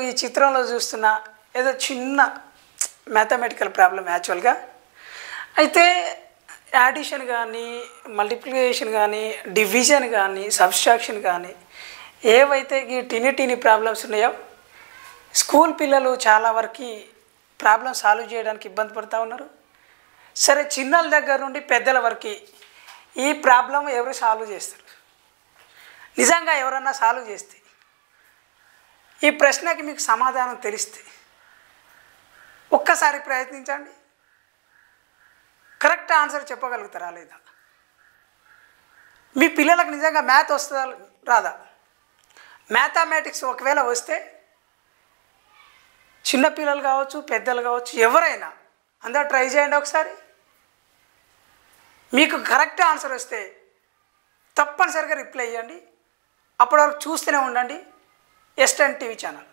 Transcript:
ఈ చిత్రంలో చూస్తున్న ఏదో చిన్న మ్యాథమెటికల్ ప్రాబ్లం యాక్చువల్గా. అయితే యాడిషన్ కానీ, మల్టిప్లికేషన్ కానీ, డివిజన్ కానీ, సబ్స్ట్రాక్షన్ కానీ ఏవైతే ఈ టీనీ ప్రాబ్లమ్స్ ఉన్నాయో స్కూల్ పిల్లలు చాలా వరకు ప్రాబ్లం సాల్వ్ చేయడానికి ఇబ్బంది పడుతూ ఉన్నారు. సరే, చిన్నల దగ్గర నుండి పెద్దల వరకు ఈ ప్రాబ్లం ఎవరు సాల్వ్ చేస్తారు? నిజంగా ఎవరన్నా సాల్వ్ చేస్తే ఈ ప్రశ్నకి మీకు సమాధానం తెలిస్తే ఒక్కసారి ప్రయత్నించండి. కరెక్ట్ ఆన్సర్ చెప్పగలుగుతారా లేదా? మీ పిల్లలకు నిజంగా మ్యాథ్ వస్తుందా రాదా? మ్యాథమెటిక్స్ ఒకవేళ వస్తే చిన్నపిల్లలు కావచ్చు, పెద్దలు కావచ్చు, ఎవరైనా అందరూ ట్రై చేయండి ఒకసారి. మీకు కరెక్ట్ ఆన్సర్ వస్తే తప్పనిసరిగా రిప్లై ఇవ్వండి. అప్పటి వరకు చూస్తూనే ఉండండి S10 టీవీ ఛానల్.